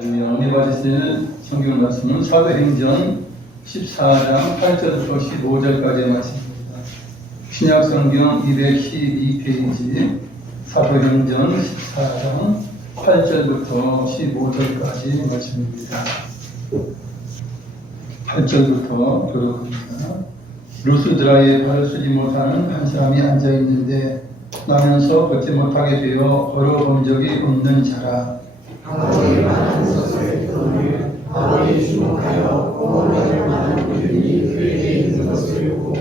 오늘 받으실 성경 말씀은 사도행전 14장 8절부터 15절까지의 말씀입니다. 신약 성경 212페이지 사도행전 14장 8절부터 15절까지 말씀입니다. 8절부터 들어봅니다. 루스드라에 발을 쓰지 못하는 한 사람이 앉아있는데 나면서 걷지 못하게 되어 걸어본 적이 없는 자라. 바울이 말한 것을 들으며 바울이 주목하여 구원받을 만한 믿음이 그에게 있는 것을 보고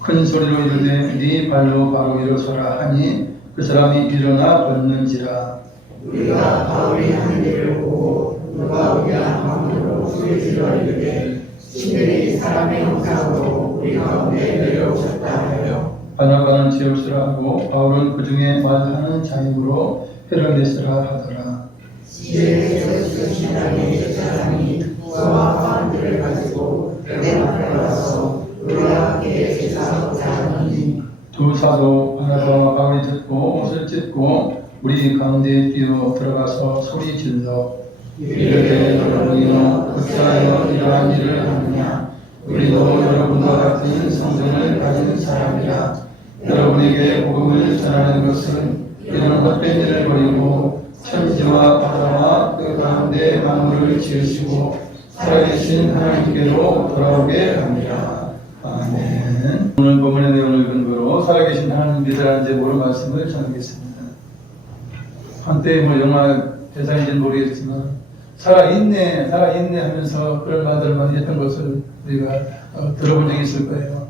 큰 소리로 이르되 네 발로 바로 일어서라 하니 그 사람이 일어나 걷는지라. 우리가 바울이 한 일을 보고 누가 우리가 마음으로 소리질러 이르되 신들이 사람의 형상으로 우리 가운데 내려오셨다 하여 바나바는 제우스라 하고 바울은 그 중에 말하는 자이므로 헤르메스라 하더라. 시제에서 신당의 사람이 부와 화환들을 가지고 내 앞에 와서 우리와 함께 제사하고자 하니 두 사도 바나바와 바울이 듣고 옷을 찢고 우리 가운데에 뛰어 들어가서 소리 질러 이르되 여러분이여 어찌하여 이러한 일을 하느냐. 우리도 여러분과 같은 성전을 가진 사람이라. 여러분에게 복음을 전하는 것은 이런 헛된 일을 버리고 천지와 바다와 그 가운데 만물을 지으시고 살아계신 하나님께로 돌아오게 합니다. 아멘. 오늘 본문의 내용을 근거로 살아계신 하나님 믿으라는 제목으로 말씀을 전하겠습니다. 한때 영화 대사인지는 모르겠지만 살아있네 하면서 그런 말들을 많이 했던 것을 우리가 들어본 적이 있을 거예요.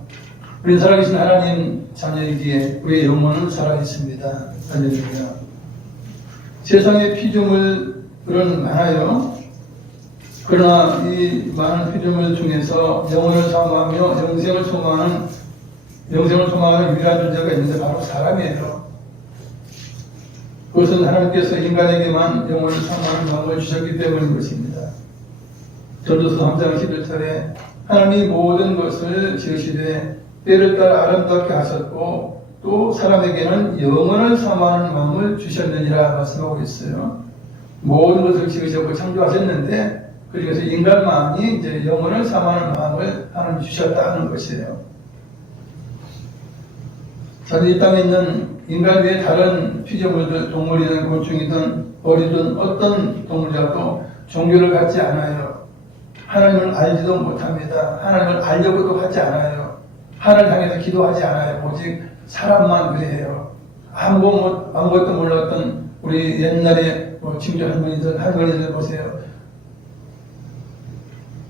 우리는 살아계신 하나님 자녀이기에 우리의 영혼은 살아있습니다. 할렐루야. 세상의 피조물은 많아요. 그러나 이 많은 피조물 중에서 영혼을 사모하며 영생을 소망하는 유일한 존재가 있는데 바로 사람이에요. 그것은 하나님께서 인간에게만 영혼을 사모하는 마음을 주셨기 때문인 것입니다. 전도서 3장 11절에 하나님이 모든 것을 지으시되 때를 따라 아름답게 하셨고 또 사람에게는 영혼을 사모하는 마음을 주셨느니라 말씀하고 있어요. 모든 것을 지으셨고 창조하셨는데 그중에서 인간만이 이제 영혼을 사모하는 마음을 하나님 주셨다는 것이에요. 이 땅에 있는 인간 외에 다른 피조물들, 동물이든 곤충이든 벌이든 어떤 동물이라도 종교를 갖지 않아요. 하나님을 알지도 못합니다. 하나님을 알려고도 하지 않아요. 하나님을 향해서 기도하지 않아요. 오직 사람만 그래요. 아무것도 몰랐던 우리 옛날에 친구 할머니들 보세요.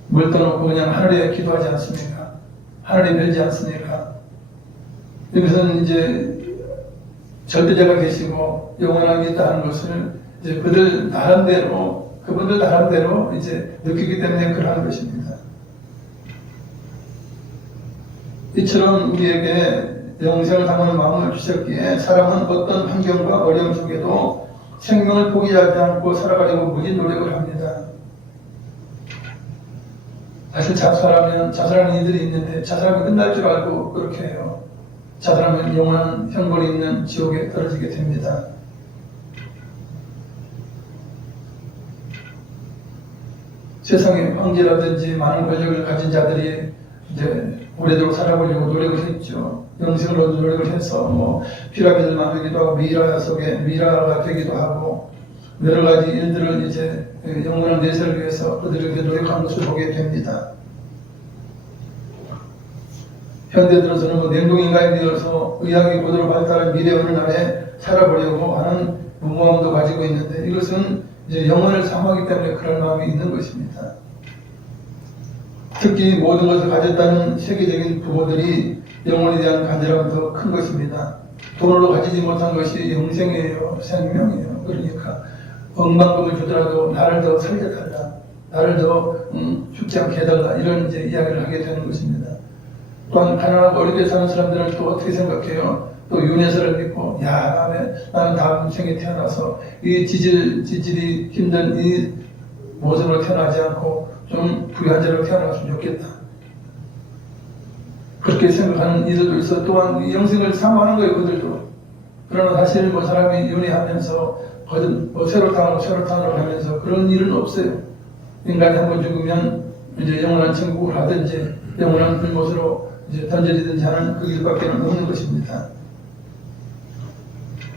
물 떠놓고 그냥 하늘에 기도하지 않습니까? 하늘에 밀지 않습니까? 여기서는 이제 절대자가 계시고 영원함이 있다는 것을 이제 그분들 나름대로 이제 느끼기 때문에 그러한 것입니다. 이처럼 우리에게 영생을 당하는 마음을 주셨기에 사람은 어떤 환경과 어려움 속에도 생명을 포기하지 않고 살아가려고 무진 노력을 합니다. 사실 자살하는 이들이 있는데 자살하면 끝날 줄 알고 그렇게 해요. 자살하면 영원한 형벌이 있는 지옥에 떨어지게 됩니다. 세상의 황제라든지 많은 권력을 가진 자들이 이제 오래도록 살아보려고 노력을 했죠. 영생을 얻는 노력을 해서 피라미드를 만들기도 하고 미라가 되기도 하고 여러 가지 일들을 이제 영원한 내세를 위해서 그들에게 노력하는 것을 보게 됩니다. 현대 들어서는 냉동인간이 되어서 의학이 고도로 발달한 미래 어느 날에 살아보려고 하는 무모함도 가지고 있는데 이것은 이제 영혼을 사모하기 때문에 그런 마음이 있는 것입니다. 특히 모든 것을 가졌다는 세계적인 부모들이 영혼에 대한 간절함이 더 큰 것입니다. 돈으로 가지지 못한 것이 영생이에요. 생명이에요. 그러니까 억만금을 주더라도 나를 더 살려달라. 나를 더 죽지 않게 해달라. 이런 이제 이야기를 하게 되는 것입니다. 또한 가난하고 어렵게 사는 사람들은 또 어떻게 생각해요? 또 윤회설을 믿고 나는 다음 생에 태어나서 이 지질이 힘든 이 모습으로 태어나지 않고 좀 부유한 자로 태어났으면 좋겠다. 그렇게 생각하는 이들도 있어. 또한 영생을 사모하는 거예요. 그들도. 그러나 사실 사람이 윤회하면서 새로 타고 하면서 그런 일은 없어요. 인간이 한번 죽으면 이제 영원한 천국을 하든지 영원한 불못으로 이제 던져지든지 하는 그 길밖에 없는 것입니다.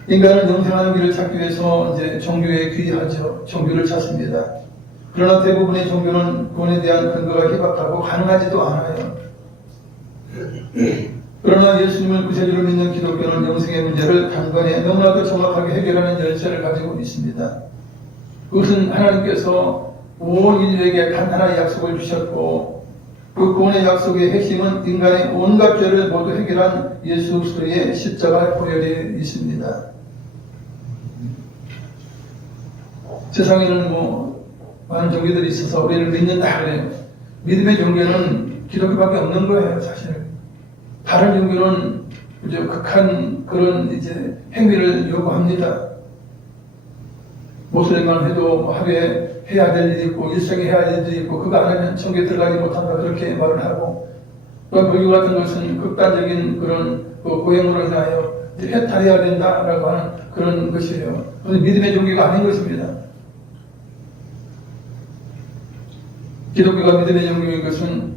인간은 영생하는 길을 찾기 위해서 이제 종교에 귀하죠. 종교를 찾습니다. 그러나 대부분의 종교는 구원에 대한 근거가 희박하고 가능하지도 않아요. 그러나 예수님을 구세주로 믿는 기독교는 영생의 문제를 단번에 너무나도 정확하게 해결하는 열쇠를 가지고 있습니다. 그것은 하나님께서 온 인류에게 단 하나의 약속을 주셨고 그 구원의 약속의 핵심은 인간의 온갖 죄를 모두 해결한 예수 그리스도의 십자가에 포함되어 있습니다. 세상에는 많은 종교들이 있어서 우리를 믿는다 그래요. 믿음의 종교는 기독교밖에 없는 거예요, 사실. 다른 종교는 그저 극한 그런 이제 행위를 요구합니다. 모슬림만 해도 하루에 해야 될 일이 있고 일생에 해야 될 일이 있고 그거 안 하면 천국에 들어가지 못한다 그렇게 말을 하고 또 불교 같은 것은 극단적인 그런 고행으로 인하여 해탈해야 된다라고 하는 그런 것이에요. 그것은 믿음의 종교가 아닌 것입니다. 기독교가 믿음의 종교인 것은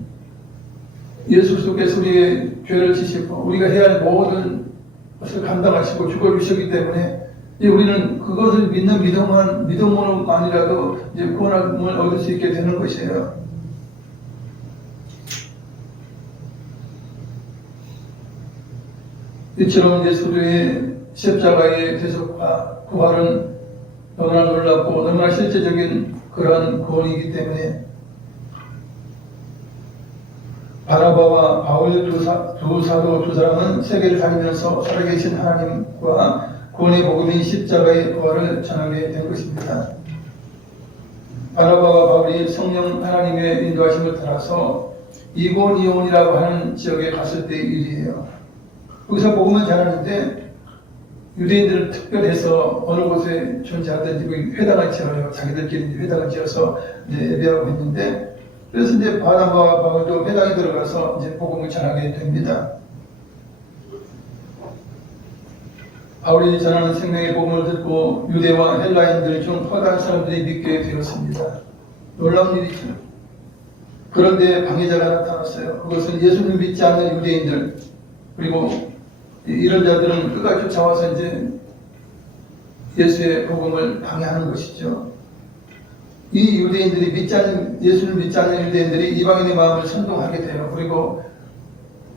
예수 그리스도께서 우리의 죄를 지시고 우리가 해야 할 모든 것을 감당하시고 죽어주셨기 때문에 이제 우리는 그것을 믿는 믿음으로만이라도 이제 구원을 얻을 수 있게 되는 것이에요. 이처럼 예수 그리스도의 십자가의 대속과 부활은 너무나 놀랍고 너무나 실제적인 그러한 구원이기 때문에 바나바와 바울 두 사도 두 사람은 세계를 다니면서 살아계신 하나님과 구원의 복음인 십자가의 부활을 전하게 된 것입니다. 바나바와 바울이 성령 하나님의 인도하심을 따라서 이곤이온이라고 하는 지역에 갔을 때의 일이에요. 거기서 복음을 전하는데 유대인들을 특별해서 어느 곳에 존재하든지 회당을 지어요. 자기들끼리 회당을 지어서 이제 예배하고 있는데 그래서 이제 바나바와 바울도 회당에 들어가서 이제 복음을 전하게 됩니다. 바울이 전하는 생명의 복음을 듣고 유대와 헬라인들 중 허다한 사람들이 믿게 되었습니다. 놀라운 일이죠. 그런데 방해자가 나타났어요. 그것은 예수를 믿지 않는 유대인들 그리고 이런 자들은 끝까지 쫓아와서 이제 예수의 복음을 방해하는 것이죠. 이 유대인들이 예수를 믿지 않는 유대인들이 이방인의 마음을 선동하게 돼요. 그리고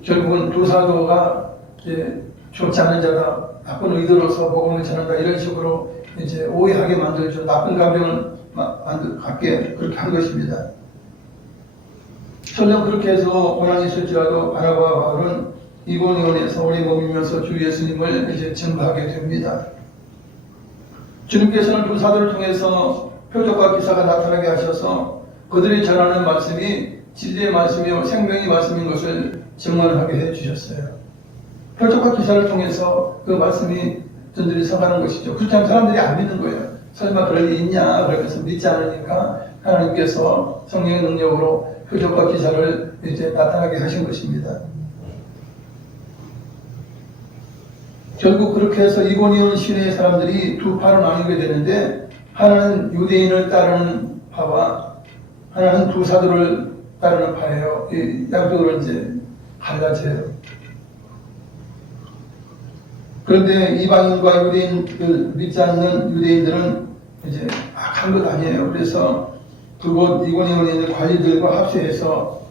결국은 두 사도가 이제 좋지 않은 자다, 나쁜 의도로서 복음을 전한다 이런 식으로 이제 오해하게 만들죠. 나쁜 감정을 갖게 그렇게 한 것입니다. 설령 그렇게 해서 고난이 있을지라도 바나바와 바울은 이고니온에서 오래 머물면서 주 예수님을 이제 증거하게 됩니다. 주님께서는 두 사도를 통해서 표적과 기사가 나타나게 하셔서 그들이 전하는 말씀이 진리의 말씀이요 생명의 말씀인 것을 증언하게 해주셨어요. 표적과 기사를 통해서 그 말씀이 전들이 서가는 것이죠. 그렇지 않으면 사람들이 안 믿는 거예요. 설마 그럴 리 있냐 그러면서 믿지 않으니까 하나님께서 성령의 능력으로 표적과 기사를 이제 나타나게 하신 것입니다. 결국 그렇게 해서 이고니온 시내의 사람들이 두 파로 나뉘게 되는데 하나는 유대인을 따르는 파와 하나는 두 사도를 따르는 파예요. 이 양쪽으로 이제 갈라져요. 그런데 이방인과 유대인을 믿지 않는 유대인들은 이제 악한 것 아니에요. 그래서 그곳 이고니온에 있는 관리들과 합세해서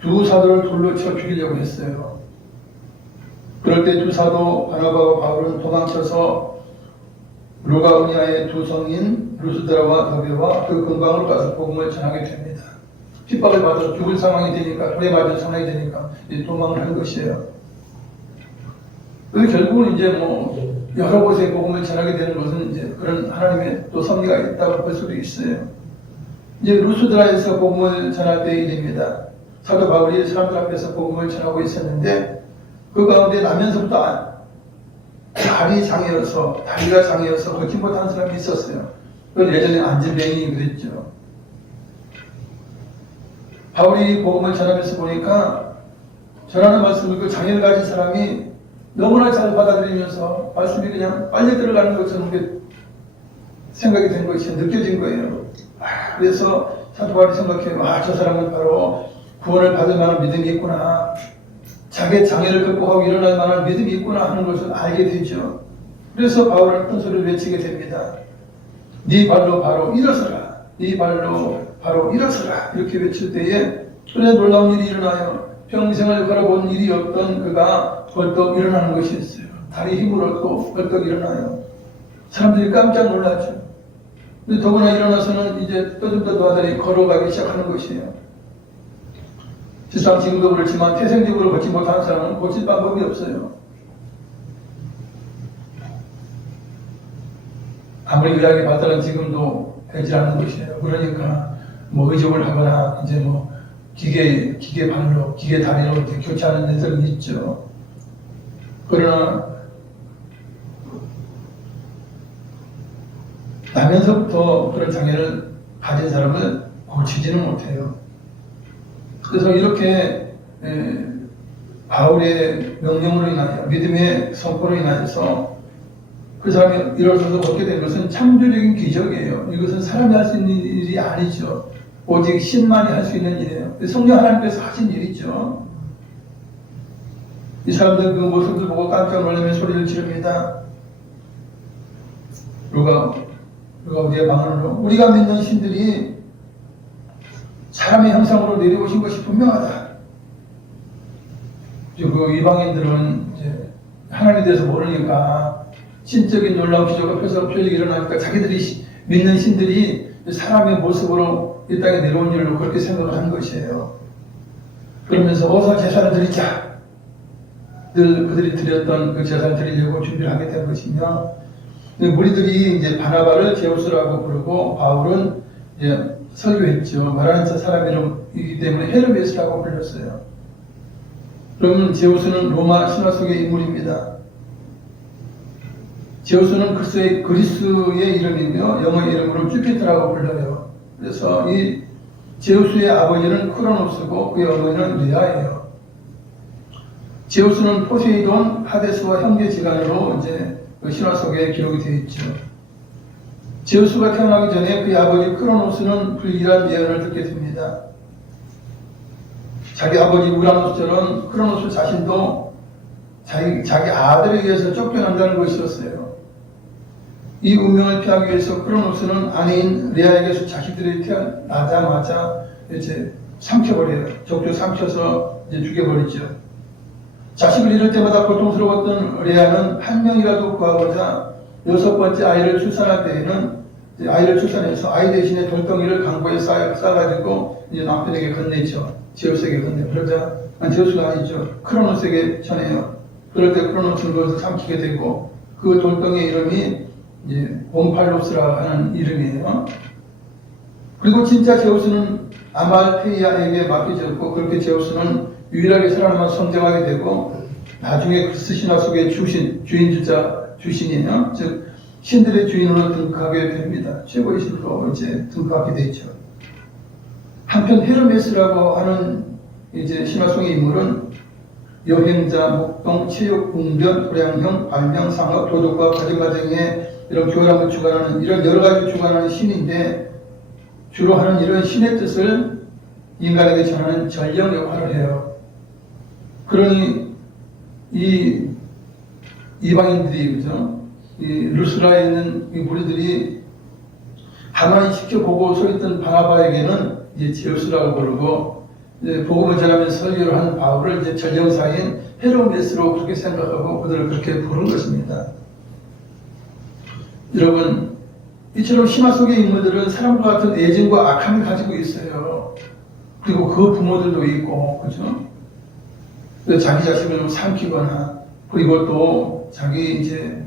두 사도를 돌로 쳐 죽이려고 했어요. 그럴 때 두 사도 바나바와 바울은 도망쳐서 루가오니아의 두 성인 루스드라와 더베와 그 근방으로 가서 복음을 전하게 됩니다. 핍박을 받아서 죽을 상황이 되니까 돌에 맞은 상황이 되니까 도망을 한 것이에요. 그래서 결국은 이제 여러 곳에 복음을 전하게 되는 것은 이제 그런 하나님의 또 섭리가 있다고 볼 수도 있어요. 이제 루스드라에서 복음을 전할 때의 일입니다. 사도 바울이 사람들 앞에서 복음을 전하고 있었는데 그 가운데 나면서부터 다리가 장애여서 걷지 못하는 사람이 있었어요. 그걸 예전에 안진뱅이 그랬죠. 바울이 복음을 전하면서 보니까 전하는 말씀을 그 장애를 가진 사람이 너무나 잘 받아들이면서 말씀이 그냥 빨리 들어가는 것처럼 생각이 된 것이 느껴진 거예요. 그래서 사도 바울이 생각해요. 저 사람은 바로 구원을 받을 만한 믿음이 있구나. 자기의 장애를 극복하고 일어날 만한 믿음이 있구나 하는 것을 알게 되죠. 그래서 바울은 큰 소리를 외치게 됩니다. 네 발로 바로 일어서라. 네 발로 바로 일어서라. 이렇게 외칠 때에 그래 놀라운 일이 일어나요. 평생을 걸어본 일이 없던 그가 벌떡 일어나는 것이 있어요. 다리 힘을 얻고 벌떡 일어나요. 사람들이 깜짝 놀랐죠. 근데 더구나 일어나서는 이제 떠들떠들하더니 걸어가기 시작하는 것이에요. 실상 지금도 그렇지만 태생적으로 걷지 못하는 사람은 고칠 방법이 없어요. 아무리 의학이 발달은 지금도 되지 않는 것이에요. 그러니까 뭐 의족을 하거나 이제 뭐 기계 발로, 기계 다리로 이렇게 교체하는 데들은 있죠. 그러나 나면서부터 그런 장애를 가진 사람을 고치지는 못해요. 그래서 이렇게 바울의 명령으로 인하여 믿음의 선포로 인하여서 그 사람이 일어서서 걷게 된 것은 창조적인 기적이에요. 이것은 사람이 할 수 있는 일이 아니죠. 오직 신만이 할 수 있는 일이에요. 성령 하나님께서 하신 일이죠. 이 사람들 그 모습을 보고 깜짝 놀라며 소리를 지릅니다. 누가 우리의 방언으로 우리가 믿는 신들이 사람의 형상으로 내려오신 것이 분명하다. 그 이방인들은 이제 하나님에 대해서 모르니까 신적인 놀라운 기적과 표적이 일어나니까 자기들이 믿는 신들이 사람의 모습으로 이 땅에 내려온 일로 그렇게 생각을 한 것이에요. 그러면서 어서 제사를 드리자. 늘 그들이 드렸던 그 제사를 드리려고 준비를 하게 된 것이며, 무리들이 이제 바나바를 제우스라고 부르고 바울은 이제 설교했죠. 말하는 자 사람 이름이기 때문에 헤르메스라고 불렸어요. 그러면 제우스는 로마 신화 속의 인물입니다. 제우스는 그리스의 이름이며 영어 이름으로 주피터라고 불려요. 그래서 이 제우스의 아버지는 크로노스고 그의 어머니는 레아예요. 제우스는 포세이돈, 하데스와 형제지간으로 이제 그 신화 속에 기록이 되어 있죠. 제우스가 태어나기 전에 그의 아버지 크로노스는 불길한 예언을 듣게 됩니다. 자기 아버지 우라노스처럼 크로노스 자신도 자기 아들에 의해서 쫓겨난다는 것이었어요. 이 운명을 피하기 위해서 크로노스는 아내인 레아에게서 자식들이 태어나자마자 이제 삼켜버려요. 적조 삼켜서 이제 죽여버리죠. 자식을 잃을 때마다 고통스러웠던 레아는 한 명이라도 구하고자 6번째 아이를 출산할 때에는 아이를 출산해서 아이 대신에 돌덩이를 강보에 싸가지고 이제 남편에게 건네죠. 제우스에게 건네요. 그러자 제우스가 아니죠. 크로노스에게 전해요. 그럴 때 크로노스는 그것을 삼키게 되고 그 돌덩이의 이름이 이제 옴팔로스라고 하는 이름이에요. 그리고 진짜 제우스는 아말테이아에게 맡겨졌고 그렇게 제우스는 유일하게 살아남아 성장하게 되고 나중에 그리스 신화 속의 주신이에요. 즉 신들의 주인으로 등극하게 됩니다. 최고의 신으로 이제 등극하게 되죠. 한편 헤르메스라고 하는 이제 신화 속의 인물은 여행자, 목동, 체육, 웅변, 도량형, 발명, 상업, 도덕과 가정가정의 이런 교란을 주관하는 이런 여러 가지 주관하는 신인데 주로 하는 이런 신의 뜻을 인간에게 전하는 전령 역할을 해요. 그러니 이 이방인들이 그죠? 이 루스라에 있는 이 무리들이 가만히 지켜보고 서 있던 바나바에게는 이제 제우스라고 부르고 이제 복음을 전하면서 설교를 하는 바울을 이제 전령사인 헤르메스로 그렇게 생각하고 그들을 그렇게 부른 것입니다. 여러분, 이처럼 신화 속의 인물들은 사람과 같은 애증과 악함을 가지고 있어요. 그리고 그 부모들도 있고, 그죠? 자기 자식을 삼키거나, 그리고 또 자기 이제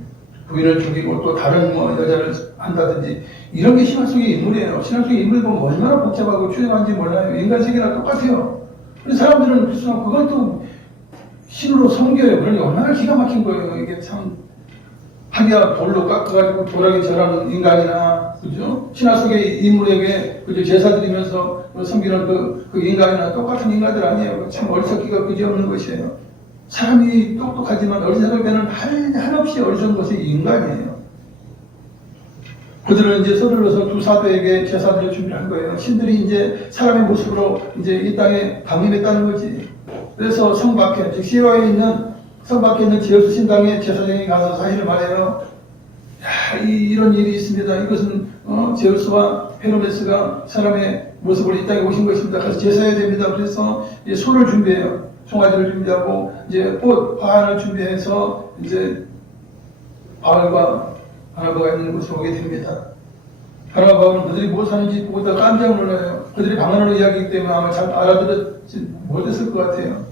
부인을 죽이고 또 다른 뭐 여자를 한다든지, 이런 게 신화 속의 인물이에요. 신화 속의 인물 보면 얼마나 복잡하고 추잡한지 몰라요. 인간 세계랑 똑같아요. 근데 사람들은 그걸 또 신으로 섬겨요. 그러니 얼마나 기가 막힌 거예요. 이게 참, 하기야 돌로 깎아가지고 돌하게 절하는 인간이나, 그죠? 신화 속의 인물에게, 그죠? 제사 드리면서 섬기는 그 인간이나 똑같은 인간들 아니에요. 참 어리석기가 그지없는 것이에요. 사람이 똑똑하지만 어리석을 때는 한없이 어리석은 것이 인간이에요. 그들은 이제 서둘러서 두 사도에게 제사들을 준비한 거예요. 신들이 이제 사람의 모습으로 이제 이 땅에 방임했다는 거지. 그래서 성 밖에, 즉 시와에 있는 성 밖에 있는 제우스 신당의 제사장이 가서 사실을 말해요. 야, 이런 일이 있습니다. 이것은 제우스와 헤로데스가 사람의 모습으로 이 땅에 오신 것입니다. 그래서 제사해야 됩니다. 그래서 이제 소를 준비해요. 송아지를 준비하고 이제 꽃, 화환을 준비해서 이제 바울과 바나바가 있는 곳에 오게 됩니다. 바나바 바울은 그들이 무엇 하는지 보고 다 깜짝 놀라요. 그들이 방언으로 이야기하기 때문에 아마 잘 알아들었지 못했을 것 같아요.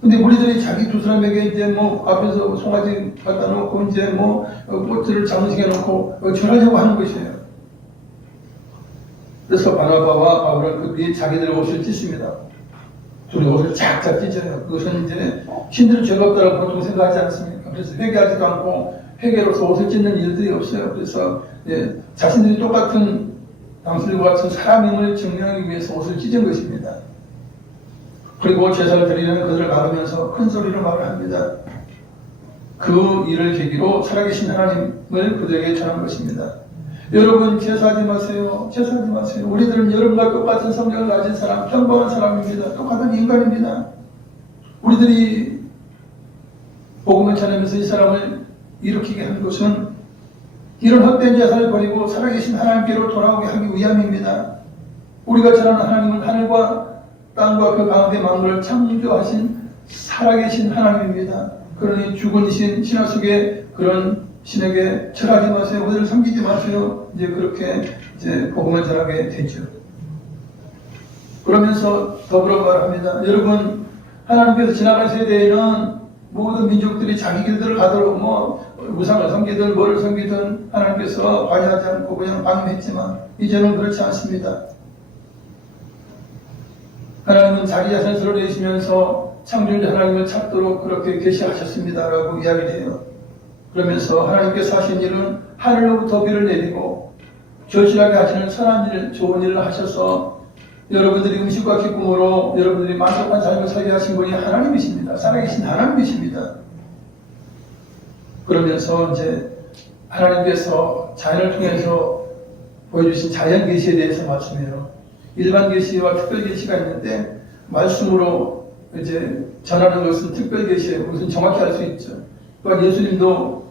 근데 우리들이 자기 두 사람에게 이제 뭐 앞에서 송아지 갖다 놓고 이제 뭐 꽃들을 장식해 놓고 전하려고 하는 것이에요. 그래서 바나바와 바울은 그 뒤에 자기들 옷을 찢습니다. 둘이 옷을 착착 찢어요. 그것은 이제 신들은 죄가 없다고 보통 생각하지 않습니까? 그래서 회개하지도 않고 회개로서 옷을 찢는 일들이 없어요. 그래서 자신들이 똑같은 당신들과 같은 사람임을 증명하기 위해서 옷을 찢은 것입니다. 그리고 제사를 드리려는 그들을 막으면서 큰 소리로 말을 합니다. 그 일을 계기로 살아계신 하나님을 그들에게 전한 것입니다. 여러분 제사하지 마세요. 제사하지 마세요. 우리들은 여러분과 똑같은 성격을 가진 사람, 평범한 사람입니다. 똑같은 인간입니다. 우리들이 복음을 전하면서 이 사람을 일으키게 한 것은 이런 헛된 제사를 버리고 살아계신 하나님께로 돌아오게 하기 위함입니다. 우리가 전하는 하나님은 하늘과 땅과 그 가운데 만물을 창조하신 살아계신 하나님입니다. 그러니 죽은 신화 속에 그런 신에게 절하지 마세요. 그들을 섬기지 마세요. 이제 그렇게 이제 복음을 전하게 되죠. 그러면서 더불어 말합니다. 여러분, 하나님께서 지나간 세대에는 모든 민족들이 자기 길들을 가도록 뭐 우상을 섬기든 뭐를 섬기든 하나님께서 관여하지 않고 그냥 방임했지만 이제는 그렇지 않습니다. 하나님은 자기 자신을 드러내시면서 창조주 하나님을 찾도록 그렇게 계시하셨습니다라고 이야기해요. 그러면서 하나님께서 하신 일은 하늘로부터 비를 내리고 절실하게 하시는 선한 일, 좋은 일을 하셔서 여러분들이 음식과 기쁨으로 여러분들이 만족한 삶을 살게 하신 분이 하나님이십니다. 살아계신 하나님이십니다. 그러면서 이제 하나님께서 자연을 통해서 보여주신 자연 계시에 대해서 말씀해요. 일반 계시와 특별 계시가 있는데 말씀으로 이제 전하는 것은 특별 계시예요. 그것은 정확히 알 수 있죠. 또한 예수님도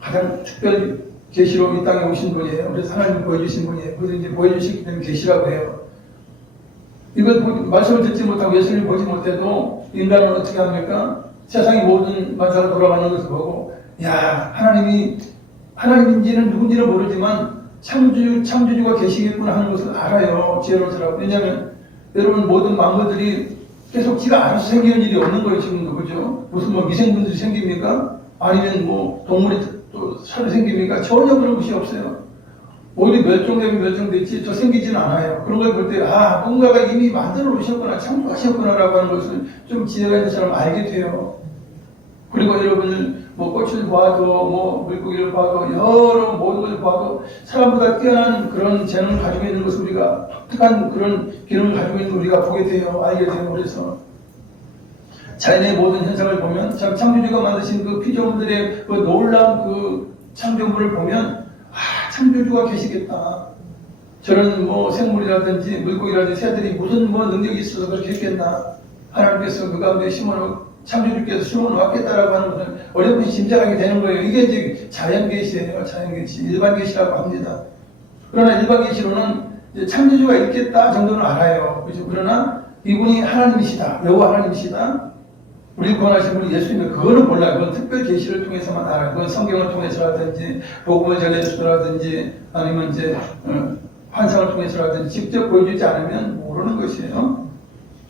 가장 특별 계시로 이 땅에 오신 분이에요. 그래서 하나님이 보여주신 분이에요. 그래서 이제 보여주시기 때문에 계시라고 해요. 이걸 말씀을 듣지 못하고 예수님을 보지 못해도 인간은 어떻게 합니까? 세상의 모든 만사가 돌아가는 것을 보고 야 하나님인지는 누군지는 모르지만 창조주가 계시겠구나 하는 것을 알아요. 지혜로서라고. 왜냐하면 여러분 모든 만물들이 계속 지가 알아서 생기는 일이 없는 거예요. 지금도. 그죠? 무슨 뭐 미생물들이 생깁니까? 아니면 뭐 동물이 또 살이 생깁니까? 전혀 그런 것이 없어요. 오히려 멸종되면 멸종됐지 더 생기지는 않아요. 그런 걸 볼 때 누군가가 이미 만들어 놓으셨구나, 창조하셨구나라고 하는 것을 좀 지혜가 있는 사람은 알게 돼요. 그리고 여러분들 뭐 꽃을 봐도 뭐 물고기를 봐도 여러 모든 것을 봐도 사람보다 뛰어난 그런 재능을 가지고 있는 것을 우리가 독특한 그런 기능을 가지고 있는 걸 우리가 보게 돼요. 알게 돼요. 그래서 자연의 모든 현상을 보면 창조주가 만드신 그 피조물들의 그 놀라운 그 창조물을 보면 창조주가 계시겠다. 저런 뭐 생물이라든지 물고기라든지 새들이 무슨 뭐 능력이 있어서 그렇게 했겠나. 하나님께서 그 가운데 창조주께서 심어놓았겠다라고 하는 것을 어렴풋이 짐작하게 되는 거예요. 이게 이제 자연계시예요. 자연계시. 일반계시라고 합니다. 그러나 일반계시로는 창조주가 있겠다 정도는 알아요. 그렇죠? 그러나 이분이 하나님이시다. 여호와 하나님이시다. 우리 구원하신 분이 예수님을 그거는 몰라요. 그건 특별 계시를 통해서만 알아요. 그건 성경을 통해서라든지 복음을 전해주서라든지 아니면 이제 환상을 통해서라든지 직접 보여주지 않으면 모르는 것이에요.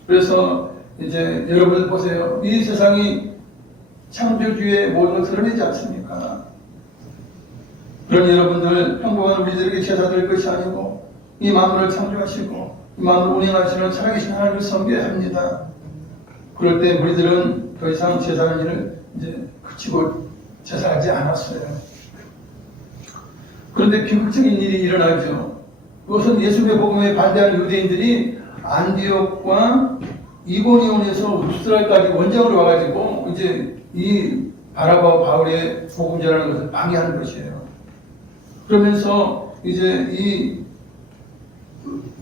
그래서 이제 여러분 보세요. 이 세상이 창조주의 모든 걸 드러내지 않습니까? 그런 여러분들 평범한 우리들에게 제사 드릴 것이 아니고 이 만물을 창조하시고 이 만물을 운행하시는 살아계신 하나님을 섬겨야 합니다. 그럴 때 우리들은 더 이상 제사하는 일을 이제 그치고 제사하지 않았어요. 그런데 비극적인 일이 일어나죠. 그것은 예수의 복음에 반대하는 유대인들이 안디옥과 이고니온에서 루스드라까지 원정으로 와가지고 이제 이 바나바와 바울의 복음 전하는 것을 방해하는 것이에요. 그러면서 이제 이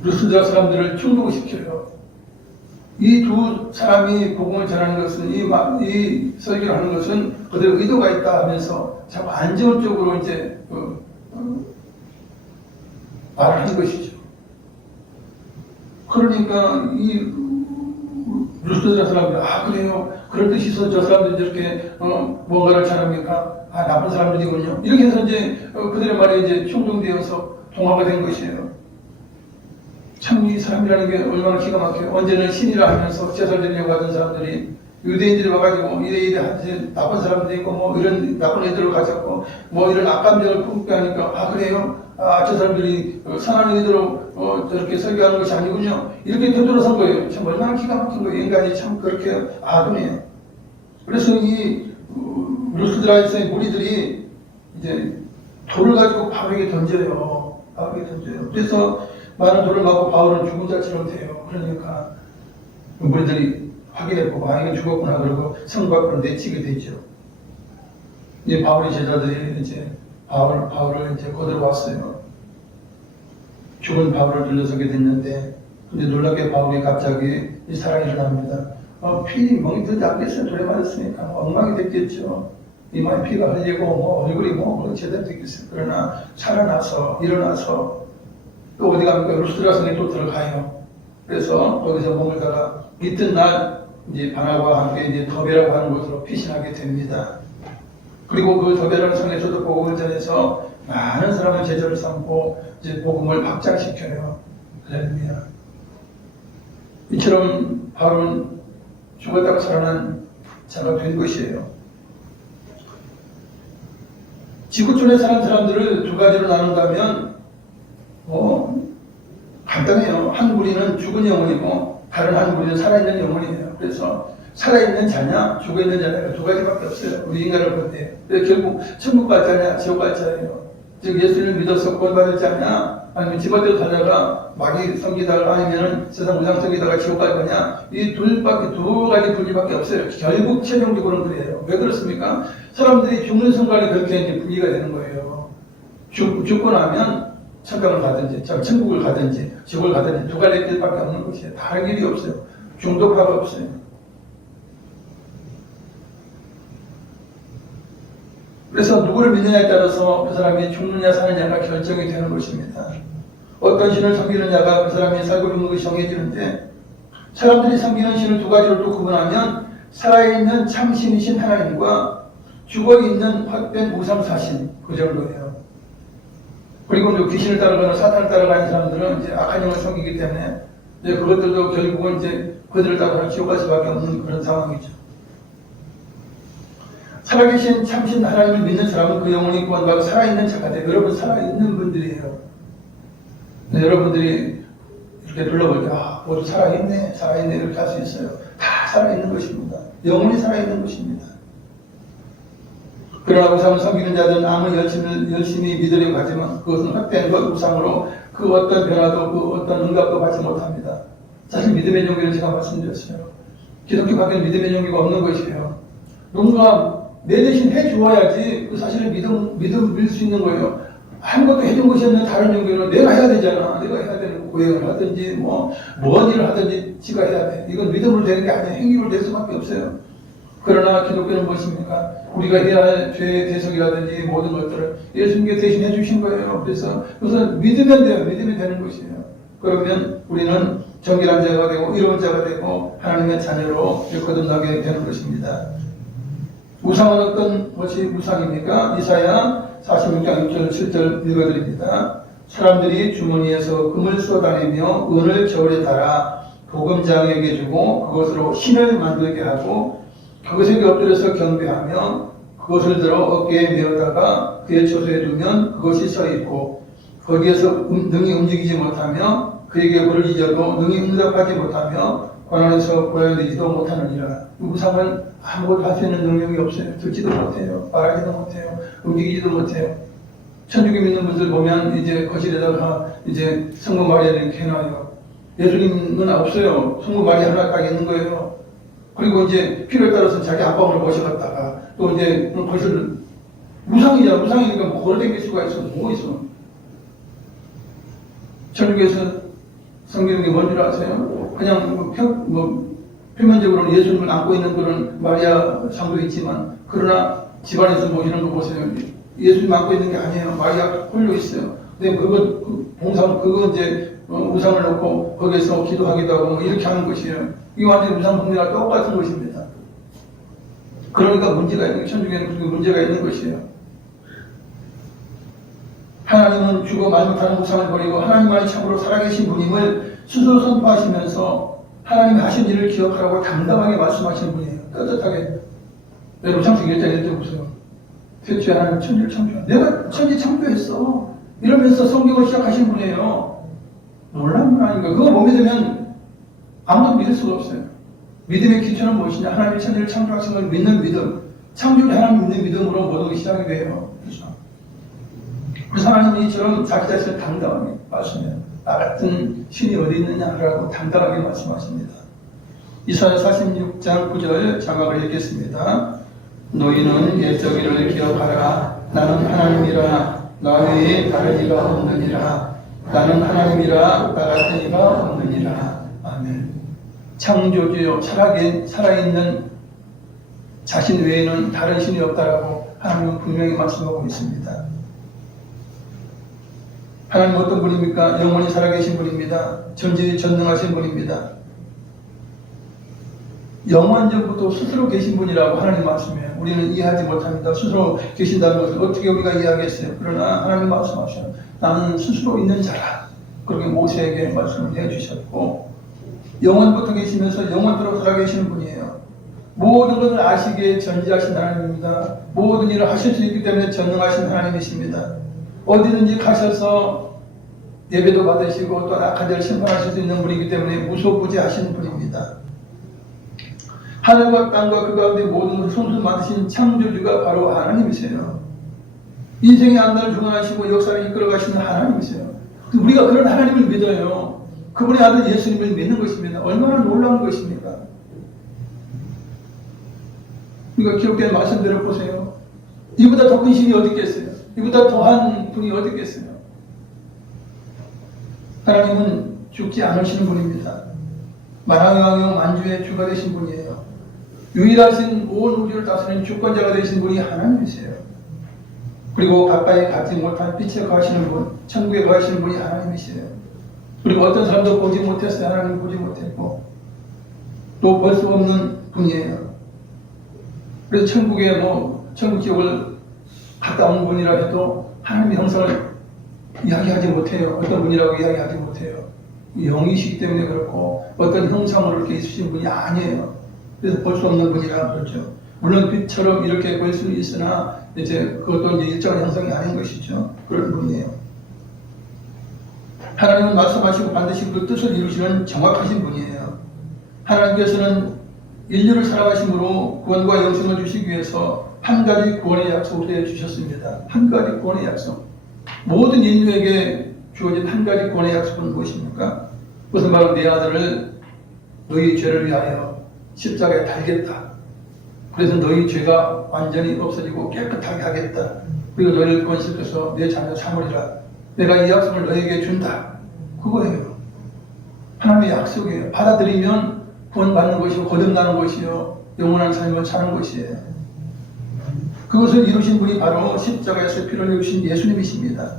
루스드라 사람들을 충동시켜요. 이 두 사람이 복음을 전하는 것은 이 설교를 하는 것은 그들의 의도가 있다 하면서 자꾸 안정적으로 이제 말을 하는 것이죠. 그러니까 이 루스드라 사람들 그래요. 그런 뜻이 있어 저 사람들이 이렇게 뭔가를 잘합니까? 나쁜 사람들이군요. 이렇게 해서 이제 그들의 말에 이제 충동되어서 동화가 된 것이에요. 참 이 사람이라는 게 얼마나 기가 막혀요. 언제는 신이라 하면서 제사를 드리려고 하던 사람들이 유대인들이 와가지고 이래 나쁜 사람도 있고 뭐 이런 나쁜 의도를 가졌고 뭐 이런 악감정을 품게 하니까 그래요? 저 사람들이 선한 의도로 저렇게 설교하는 것이 아니군요. 이렇게 되돌아선 거예요. 참 얼마나 기가 막힌 거예요. 인간이 참 그렇게 아둔해요. 그래서 이 루스드라에서의 무리들이 이제 돌을 가지고 바울에게 던져요. 그래서 많은 돌을 맞고 바울은 죽은 자처럼 돼요. 그러니까 무리들이 확인해보고 이건 죽었구나 그러고 성 밖으로 내치게 되죠. 이제 바울의 제자들이 이제 바울을 이제 거들어왔어요. 죽은 바울을 들러서게 됐는데 근데 놀랍게 바울이 갑자기 이 사랑이 일어납니다. 피 멍이 들지 않겠어요. 돌에 맞았으니까 엉망이 됐겠죠. 이마에 피가 흘리고 얼굴이 제대로 됐겠어요. 그러나 살아나서 일어나서 또 어디 갑니까? 루스드라 성에 또 들어가요. 그래서 거기서 머물다가 이튿날 이제 바나바와 함께 이제 더베라고 하는 곳으로 피신하게 됩니다. 그리고 그 더베라는 성에서도 복음을 전해서 많은 사람을 제자로 삼고 이제 복음을 확장시켜요. 할렐루야. 이처럼 바울은 죽었다가 살아난 자가 된 것이에요. 지구촌에 사는 사람들을 두 가지로 나눈다면 간단해요. 한 무리는 죽은 영혼이고 다른 한 무리는 살아있는 영혼이에요. 그래서 살아있는 자냐 죽어있는 자냐 두 가지밖에 없어요. 우리 인간을 볼 때. 결국 천국 갈 자냐 지옥 갈 자예요. 즉 예수를 믿어서 구원받을 자냐 아니면 집어대로 살다가 마귀 섬기다가 아니면 세상 우상 섬기다가 지옥 갈 거냐 이 두 가지 분리밖에 없어요. 결국 최종적으로는 그래요. 왜 그렇습니까? 사람들이 죽는 순간에 그렇게 이제 분리가 되는 거예요. 죽고 나면 천국을 가든지 천국을 가든지 지옥을 가든지 두 가지 길밖에 없는 것이에요. 다른 길이 없어요. 중도파가 없어요. 그래서 누구를 믿느냐에 따라서 그 사람이 죽느냐 사느냐가 결정이 되는 것입니다. 어떤 신을 섬기느냐가 그 사람이 살고 있는 것이 정해지는데 사람들이 섬기는 신을 두 가지로 또 구분하면 살아있는 참신이신 하나님과 죽어있는 헛된 우상사신 그 정도예요. 그리고 귀신을 따라가는 사탄을 따라가는 사람들은 이제 악한 영을 섬기기 때문에 이제 그것들도 결국은 이제 그들을 따라가는 지옥 갈 수밖에 없는 그런 상황이죠. 살아계신 참신 하나님을 믿는 사람은 그 영혼이 구원받고 살아있는 자가 돼요. 여러분 살아있는 분들이에요. 여러분들이 이렇게 둘러볼 때 모두 살아있네 이렇게 할 수 있어요. 다 살아있는 것입니다. 영혼이 살아있는 것입니다. 그러나 우상을 섬기는 자들은 아무리 열심히 믿으려고 하지만 그것은 헛된 것 우상으로 그 어떤 변화도 그 어떤 응답도 받지 못합니다. 사실 믿음의 종교는 제가 말씀드렸어요. 기독교 밖에는 믿음의 종교가 없는 것이에요. 누군가 내 대신 해주어야지 그 사실은 믿을 수 있는 거예요. 아무것도 해준 것이 없는 다른 종교는 내가 해야 되잖아. 내가 해야 되는 거 고행을 하든지 뭔 일을 하든지 지가 해야 돼. 이건 믿음으로 되는 게 아니야. 행위로 될 수밖에 없어요. 그러나 기독교는 무엇입니까? 우리가 해야 할 죄의 대속이라든지 모든 것들을 예수님께 대신 해주신 거예요. 그래서 우선 믿으면 돼요. 믿으면 되는 것이에요. 그러면 우리는 정결한 자가 되고 이로운 자가 되고 하나님의 자녀로 거듭나게 되는 것입니다. 우상은 어떤 것이 우상입니까? 이사야 46장 6절 7절 읽어드립니다. 사람들이 주머니에서 금을 쏟아내며 은을 저울에 달아 보금장에게 주고 그것으로 신을 만들게 하고 그것에게 엎드려서 경배하며 그것을 들어 어깨에 메어다가 그의 처소에 두면 그것이 서 있고 거기에서 능히 움직이지 못하며 그에게 물을 잊어도 능히 응답하지 못하며 고난에서 보여내지도 못하느니라. 우상은 아무것도 할 수 있는 능력이 없어요. 듣지도 못해요. 말하지도 못해요. 움직이지도 못해요. 천주교 믿는 분들 보면 이제 거실에다가 이제 성모 마리아를 이렇게 해놔요. 예수님은 없어요. 성모 마리아 하나 딱 있는 거예요. 그리고 이제 필요에 따라서 자기 아빠를 모셔갔다가 또 이제 거실을 무상이자 무상이니까 뭐 걸어다닐 수가 있어. 뭐 있어. 천주교에서 성경이 뭔 줄 아세요? 그냥 표면적으로는 예수님을 안고 있는 그런 마리아 상도 있지만, 그러나 집안에서 모시는 거 보세요. 예수님 안고 있는 게 아니에요. 마리아가 홀려 있어요. 근데 그거 이제 우상을 놓고 거기에서 기도하기도 하고 뭐 이렇게 하는 것이에요. 이게 완전히 우상 숭배와 똑같은 것입니다. 그러니까 문제가 있는 게, 천주교에는 그렇게 문제가 있는 것이에요. 하나님은 죽어 말 못하는 우상을 버리고 하나님만이 참으로 살아계신 분임을 스스로 선포하시면서 하나님이 하신 일을 기억하라고 당당하게 말씀하시는 분이에요. 떳떳하게. 여러분 창세기 1장 1절 보세요. 태초에 하나님 천지를 창조한, 내가 천지 창조했어, 이러면서 성경을 시작하신 분이에요. 놀라운 분 아닌가. 그거 못 믿으면 아무도 믿을 수가 없어요. 믿음의 기초는 무엇이냐? 하나님이 천지를 창조하신 걸 믿는 믿음, 창조주 하나님 믿는 믿음으로 모든 것이 시작이 돼요. 그래서 하나님이 이처럼 자기 자신을 당당하게 말씀해요. 나 같은 신이 어디 있느냐라고 당당하게 말씀하십니다. 이사야 46장 9절 자막을 읽겠습니다. 너희는 옛적 일을 기억하라. 나는 하나님이라. 나 외에 다른 이가 없느니라. 나는 하나님이라. 나 같은 이가 없느니라. 아멘. 창조주여, 살아있는 자신 외에는 다른 신이 없다라고 하나님은 분명히 말씀하고 있습니다. 하나님은 어떤 분입니까? 영원히 살아계신 분입니다. 전지전능하신 분입니다. 영원전부터 스스로 계신 분이라고 하나님 말씀해요. 우리는 이해하지 못합니다. 스스로 계신다는 것을 어떻게 우리가 이해하겠어요? 그러나 하나님 말씀하셔요. 나는 스스로 있는 자라. 그렇게 모세에게 말씀을 해주셨고, 영원부터 계시면서 영원토록 살아계시는 분이에요. 모든 것을 아시기에 전지하신 하나님입니다. 모든 일을 하실 수 있기 때문에 전능하신 하나님이십니다. 어디든지 가셔서 예배도 받으시고 또 악한 자를 심판하실 수 있는 분이기 때문에 무소부지하시는 분입니다. 하늘과 땅과 그 가운데 모든 것을 손수 만드신 창조주가 바로 하나님이세요. 인생의 안단을 주관하시고 역사를 이끌어가시는 하나님이세요. 우리가 그런 하나님을 믿어요. 그분의 아들 예수님을 믿는 것입니다. 얼마나 놀라운 것입니까? 우리가 기록된 말씀대로 보세요. 이보다 더 큰 신이 어디 있겠어요? 이보다 더한 분이 어디 있겠어요? 하나님은 죽지 않으시는 분입니다. 만왕의 왕이요 만주의 주가 되신 분이에요. 유일하신 온 우주를 다스리는 주권자가 되신 분이 하나님이세요. 그리고 가까이 가지 못한 빛에 거하시는 분, 천국에 거하시는 분이 하나님이세요. 그리고 어떤 사람도 보지 못했어요. 하나님 보지 못했고 또 볼 수 없는 분이에요. 그래서 천국에 천국 지옥을 갔다 온 분이라 해도 하나님의 형상을 이야기하지 못해요. 어떤 분이라고 이야기하지 못해요. 영이시기 때문에 그렇고 어떤 형상으로 이렇게 있으신 분이 아니에요. 그래서 볼 수 없는 분이라 그렇죠. 물론 빛처럼 이렇게 볼 수 있으나 이제 그것도 이제 일정한 형상이 아닌 것이죠. 그런 분이에요. 하나님은 말씀하시고 반드시 그 뜻을 이루시는 정확하신 분이에요. 하나님께서는 인류를 사랑하심으로 구원과 영생을 주시기 위해서 한 가지 구원의 약속을 해주셨습니다. 한 가지 구원의 약속. 모든 인류에게 주어진 한 가지 구원의 약속은 무엇입니까? 그것은 바로 내 아들을 너희 죄를 위하여 십자가에 달겠다. 그래서 너희 죄가 완전히 없어지고 깨끗하게 하겠다. 그리고 너희를 구원시켜서 내 자녀 삼으리라. 내가 이 약속을 너희에게 준다. 그거예요. 하나님의 약속이에요. 받아들이면 구원받는 것이요, 거듭나는 것이요, 영원한 삶을 사는 것이에요. 그것을 이루신 분이 바로 십자가에서 피를 흘리신 예수님이십니다.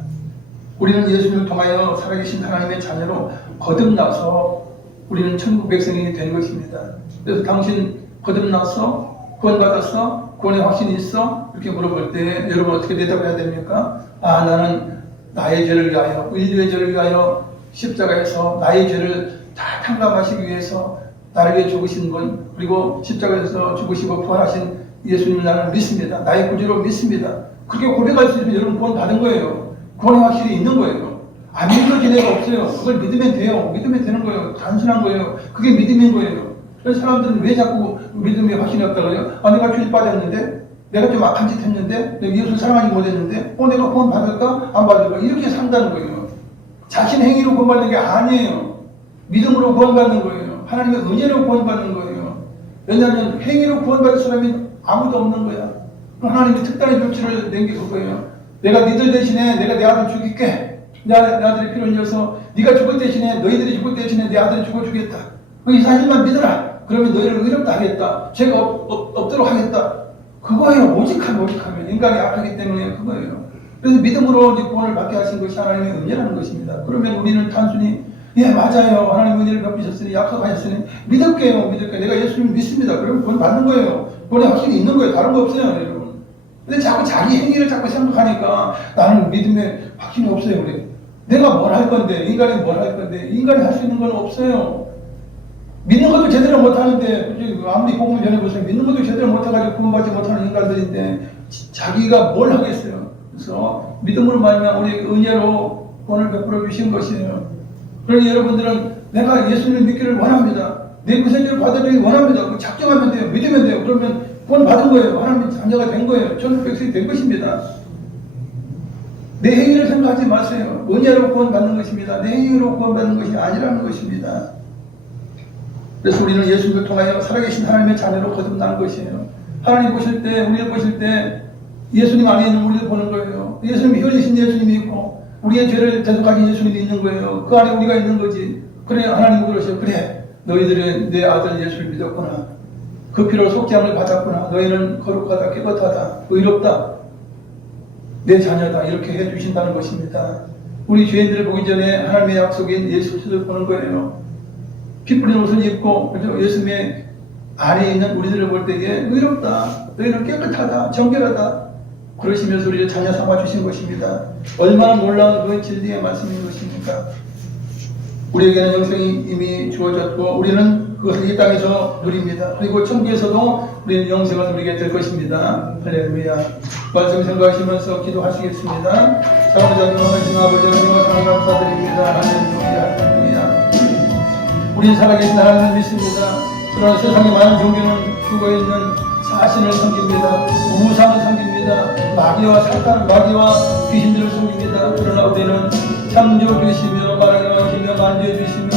우리는 예수님을 통하여 살아계신 하나님의 자녀로 거듭나서 우리는 천국 백성이 된 것입니다. 그래서 당신 거듭났어? 구원받았어? 구원의 확신이 있어? 이렇게 물어볼 때 여러분 어떻게 대답해야 됩니까? 나는 나의 죄를 위하여, 인류의 죄를 위하여 십자가에서 나의 죄를 다 탕감하시기 위해서 나를 위해 죽으신 분, 그리고 십자가에서 죽으시고 부활하신 예수님을 나는 믿습니다. 나의 구주로 믿습니다. 그렇게 고백할 수 있으면 여러분 구원 받은 거예요. 구원이 확실히 있는 거예요. 안 믿을 기회가 없어요. 그걸 믿으면 돼요. 믿으면 되는 거예요. 단순한 거예요. 그게 믿음인 거예요. 그래서 사람들은 왜 자꾸 믿음이 확신이 없다고 그래요? 내가 죄에 빠졌는데, 내가 좀 악한 짓 했는데, 내가 예수를 사랑하지 못했는데, 내가 구원 받을까? 안 받을까? 이렇게 산다는 거예요. 자신 행위로 구원받는 게 아니에요. 믿음으로 구원받는 거예요. 하나님의 은혜로 구원받는 거예요. 왜냐하면 행위로 구원받을 사람이 아무도 없는 거야. 하나님이 특단의 조치를 낸 게 그거예요. 내가 니들 대신에 내가 내 아들 죽일게. 내 아들이 피를 흘려서 네가 죽을 대신에 너희들이 죽을 대신에 내 아들이 죽어주겠다. 이 사실만 믿어라. 그러면 너희를 의롭다 하겠다. 죄가 없도록 하겠다. 그거예요. 오직하면 인간이 악하기 때문에 그거예요. 그래서 믿음으로 이제 구원을 받게 하신 것이 하나님의 은혜라는 것입니다. 그러면 우리는 단순히 예 맞아요. 하나님 은혜를 갚으셨으니 약속하셨으니 믿을게요. 내가 예수님 믿습니다. 그러면 구원 받는 거예요. 구원의 확신이 있는 거예요. 다른 거 없어요, 여러분. 근데 자꾸 자기 행위를 자꾸 생각하니까 나는 믿음에 확신이 없어요. 그래. 내가 뭘 할 건데, 인간이 뭘 할 건데, 인간이 할 수 있는 건 없어요. 믿는 것도 제대로 못하는데, 아무리 복음을 전해보세요. 믿는 것도 제대로 못해가지고 구원받지 못하는 인간들인데, 자기가 뭘 하겠어요. 그래서 믿음으로 말미암아 우리 은혜로 구원을 베풀어 주신 것이에요. 그러니 여러분들은 내가 예수님을 믿기를 원합니다. 내 구세주를 받아들이기 원합니다. 작정하면 돼요. 믿으면 돼요. 그러면 구원 받은 거예요. 하나님의 자녀가 된 거예요. 전국 백성이 된 것입니다. 내 행위를 생각하지 마세요. 은혜로 구원 받는 것입니다. 내 행위로 구원 받는 것이 아니라는 것입니다. 그래서 우리는 예수님을 통하여 살아계신 하나님의 자녀로 거듭난 것이에요. 하나님 보실 때, 우리를 보실 때 예수님 안에 있는 우리를 보는 거예요. 예수님이 혈이신 예수님이 있고 우리의 죄를 대속하신 예수님이 있는 거예요. 그 안에 우리가 있는 거지. 그래 하나님 그러세요. 그래 너희들은 내 아들 예수를 믿었구나. 그 피로 속죄함을 받았구나. 너희는 거룩하다, 깨끗하다, 의롭다, 내 자녀다. 이렇게 해주신다는 것입니다. 우리 죄인들을 보기 전에 하나님의 약속인 예수 그리스도를 보는 거예요. 피 뿌린 옷을 입고 그렇죠? 예수님의 안에 있는 우리들을 볼 때에 의롭다, 너희는 깨끗하다, 정결하다 그러시면서 우리를 자녀 삼아 주신 것입니다. 얼마나 놀라운 그 진리의 말씀인 것입니까? 우리에게는 영생이 이미 주어졌고 우리는 그것을 이 땅에서 누립니다. 그리고 천국에서도 우리는 영생을 누리게 될 것입니다. 할렐루야. 말씀 생각하시면서 기도하시겠습니다. 사랑하는 하나님 아버지 하나님과 사랑 감사드립니다. 할렐루야. 할렐루야. 우리 살아계신 하나님을 믿습니다. 그러나 세상의 많은 종교는 죽어있는 사신을 섬깁니다. 우상을 섬깁니다. 마귀와 사탄, 마귀와 귀신들을 섬깁니다. 그러나 우리는 창조주시며 말하시며 만져주시며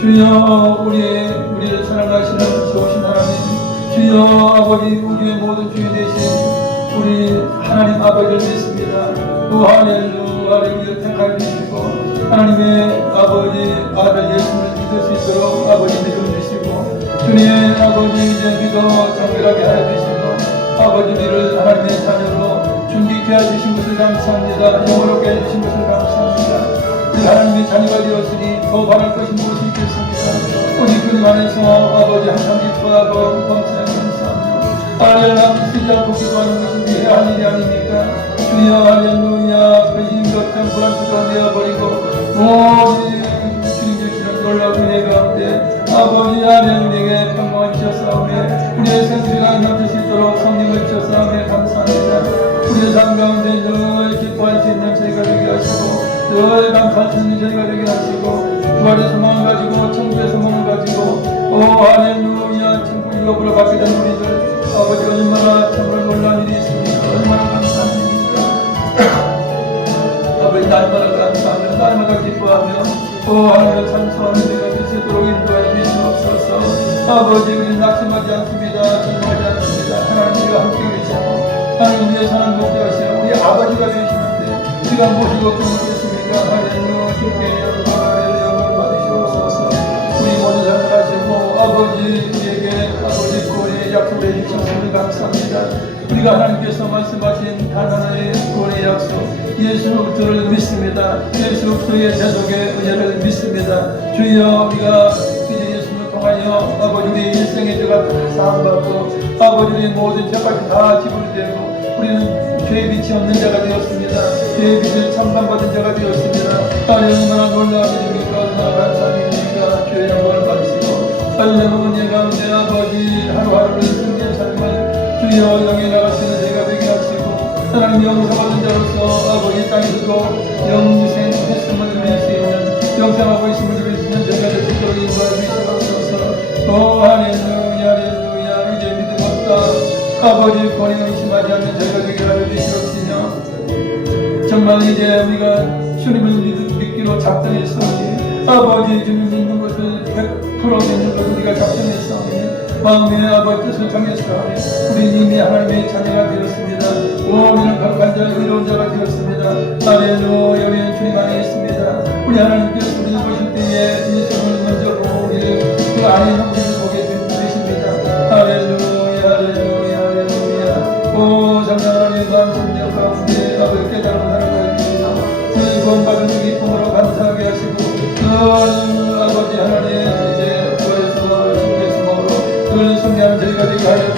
주여 우리를 사랑하시는 좋으신 하나님, 주여 아버지 우리의 모든 주인 되신 우리 하나님 아버지를 믿습니다. 할렐루야. 우리를 택하여 주시고 하나님의 아버지 아들 예수를 믿을 수 있도록 아버지 믿음 주시고 주님 아버지 이제 믿어 정결하게 하여 주시고 아버지 우리를 하나님의 자녀로 존귀케 해주신 것을 감사합니다. 영원롭게 해주신 것을 감사합니다. 우리 하나님의 자녀가 되었으니 더 바랄 것이 무엇이 있겠습니까? 오직 주님 안에서 아버지 항상 기뻐하고 감사해 감사하며 할렐루야 쓰지 않고 기도하는 것이 해야 할 일이 아닙니까? 주여 할렐루야. 그 힘겹던 불안수가 되어버리고 모든 주님 주시는 놀라운 은혜 가운데 아버지 하나님 우리에게 평강을 주셨사오며 우리의 생수가 넘칠 수 있도록 성령을 주셨사오며 감사합니다. 우리의 삶 가운데 늘 기뻐할 수 있는 저희가 되게 하시고 늘 감사할 수 있는 저희가 되게 하시고 부활의 소망을 가지고 천국의 소망을 가지고 할렐루야 천국 유업으로 받게 된 우리들 아버지 얼마나 참으로 놀라운 일이 있습니까? 얼마나 감사합니까? 아버지 날마다 감사하며 날마다 기뻐하며 하나님을 찬송하는 저희가 될 수 있도록 인도하여 주시옵소서. 아버지 우리는 낙심하지 않습니다. 절망하지 않습니다. 하나님과 함께 계시고 하나님 우리의 선한 목자시여 우리 아버지가 되시는데 우리가 무엇이 걱정하겠습니까? 할렐루야. 주께 영광을 받으시옵소서. 우리 모든 삶을 하시고 아버지 우리에게 아버지 구원의 약속을 해주셨음을 감사합니다. 우리가 하나님께서 말씀하신 단 하나의 구원의 약속 예수 그리스도를 믿습니다. 예수 그리스도의 대속의 은혜를 믿습니다. 주여 우리가 이제 예수를 통하여 아버지 우리 일생의 죄가 다 사함받고 아버지 우리 모든 죄까지 다 지불되고 우리는 죄의 빛이 없는 자가 되었습니다. 죄의 빛을 참관받은 자가 되었습니다. 얼마나 놀라운 일입니까? 얼마나 감사합니까? 주의 영광을 받으시고 살려놓은 은혜 가운데 아버지 하루하루를 승리의 삶을 주여 영에 나갈 수 있는 제가 되게 하시고 하나님 영생하는 자로서 아버지 땅에서도 영생했음을 누릴 수 있는 영생하고 있음을 누릴 수 있는 제가 될 수 있도록 인도하여 주시옵소서. 할렐루야. 할렐루야. 이제 믿음 없다 아버지 권위 의심하지 않는 저희가 되게 하여 주시옵시며 정말 이제 우리가 주님을 믿기로 작정했사오니 아버지 주님 믿는 것을 100% 믿는 것을 우리가 작정했사오니 마음의 아버지 뜻을 정했사오니 우리 이미 하나님의 자녀가 되었습니다. 우리는 강한 자 의로운 자가 되었습니다. 할렐루야. 우리는 주님 안에 있습니다. 우리 하나님께서 우리를 보실 때에 이 성을 먼저 보기를 그 안에 있는 우리를 보게 되십니다. 할렐루야. 할렐루야. 할렐루야. 오 장난하는 마음 성령 가운데 아버지 깨달음을 하나님 그 구원받은 그 기쁨으로 감사하게 하시고 그 아버지 하나님 이제 구원의 수고로 승리의 수고로 그 승리하는 저희가 되게 하여